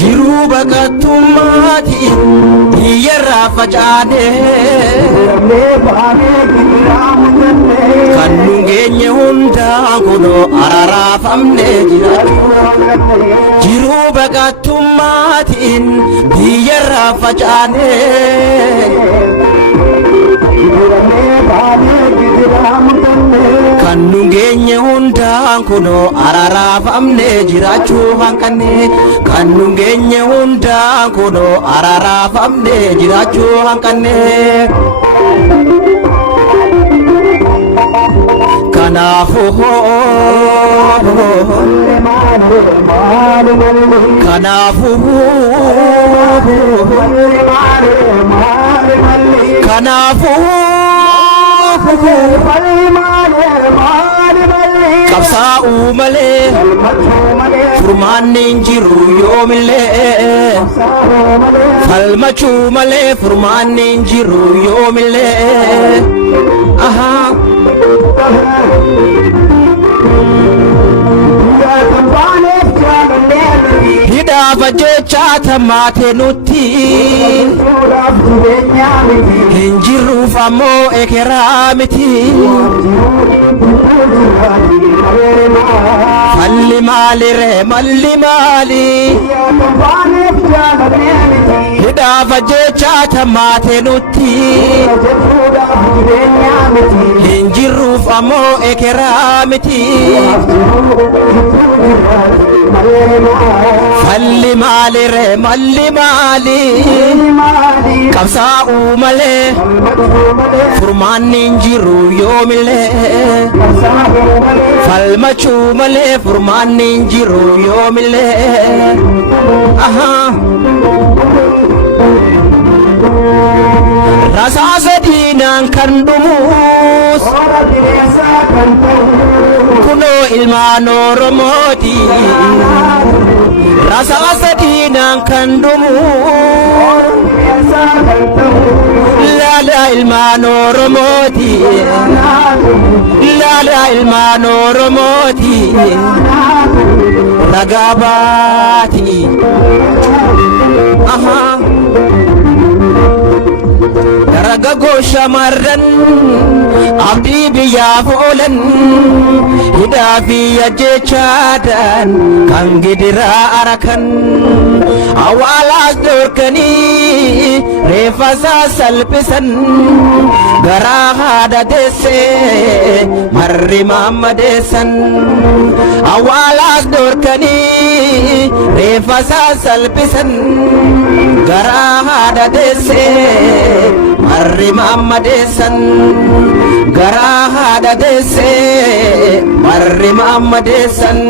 jiruu baqattummaatiin biyyarraa facaanee kan nu geenye hundaan kunoo araraafamnee jiraachuu jiruu baqattummaatiin biyyarraa facaanee kan nu geenye hundaan kunoo araraafamnee jiraachuu hanqannee kan nu geenye hundaan kunoo araraafamnee jiraachuu hanqannee kanaafuu qabsaa'uu malee furmaanni hin jiru yoomillee falmachuu malee furmaanni hin jiru yoomillee hidhaafa jechaa tammaate nutti hin jirruuf ammoo ekeraa miti malli maalire malli maali hidhaafa jechaa tammaate nutti hin jirruuf ammoo ekeraa miti falli maalire malli maali qabsaa'uu malee furmaanni hin jiru yoomillee falmachuu malee furmaanni hin jiru yoomillee rasaasa diinaan kan dhumus kunoo ilmaan Oromooti rasaasa diinaan kan dhumus laala ilmaan Oromooti laala ilmaan Oromooti ragaa baati dargaggoo shamarran abdii biyyaaf oolan hidhaa fi ajjechaadhaan kan gidiraa arakan awwaalaas dhorkanii reeffasaa salphisan garaa haadha deessee marri maammadeessan awwaalaas dhorkanii reeffasaa salphisan garaa haadha deessee marri maammadeessan garaa haadha deessee marri maammadeessan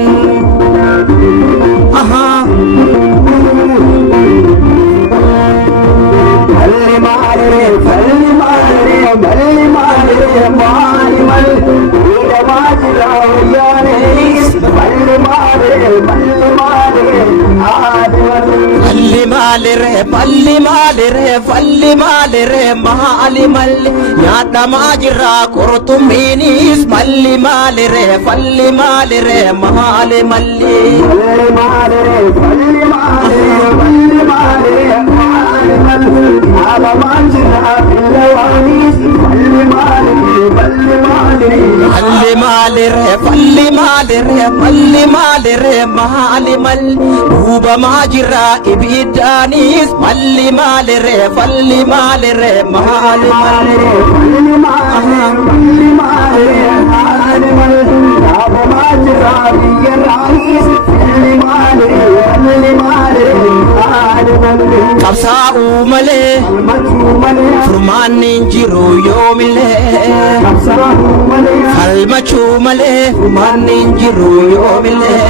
falli maalire maali malli nyaadhamaa jirra qurxummiinis falli maalire maali malli falli maalire maali malli huubamaa jirra ibiddaanis falli maalire maali qabsaa'uu malee furmaanni hin jiru yoomillee falmachuu malee furmaanni hin jiru yoomillee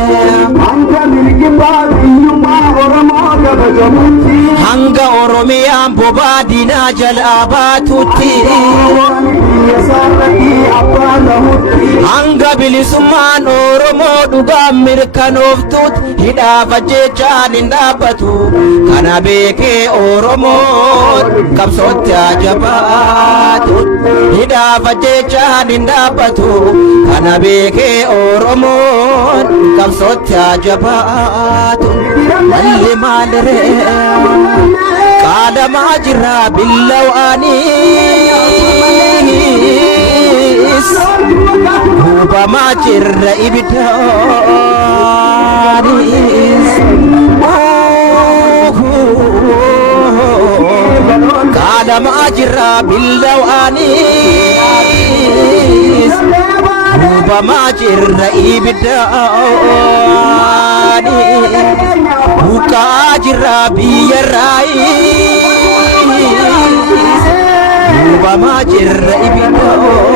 hanga Oromiyaan bobaa diinaa jalaa baatutti hanga bilisummaan Oromoo dhugaan mirkanooftutti hidhaaf ajjechaan hin dhaabbatu kana beekee Oromoon qabsootti jabaatu hidhaaf ajjechaan hin dhaabbatu kana beekee Oromoon qabsootti jabaatu malli malire qalama jira billawaanis hubama jirra ibidaanis qalama jira billawaanis hubama jirra ibidaanis bukaa jirra biyyarraayis hubama jirra ibidaanis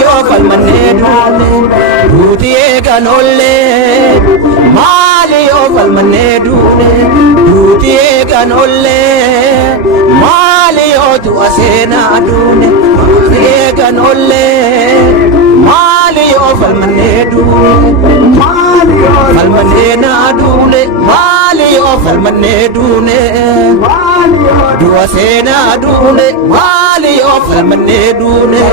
yoo falmannee duune duuti eeganollee maali yoo falmannee duune duuti eeganollee maali yoo du'a seenaa duune duuti eeganollee maali yoo falmannee duune falmannee naa duune maali yoo falmannee duune du'a seenaa duune maali yoo falmannee duune.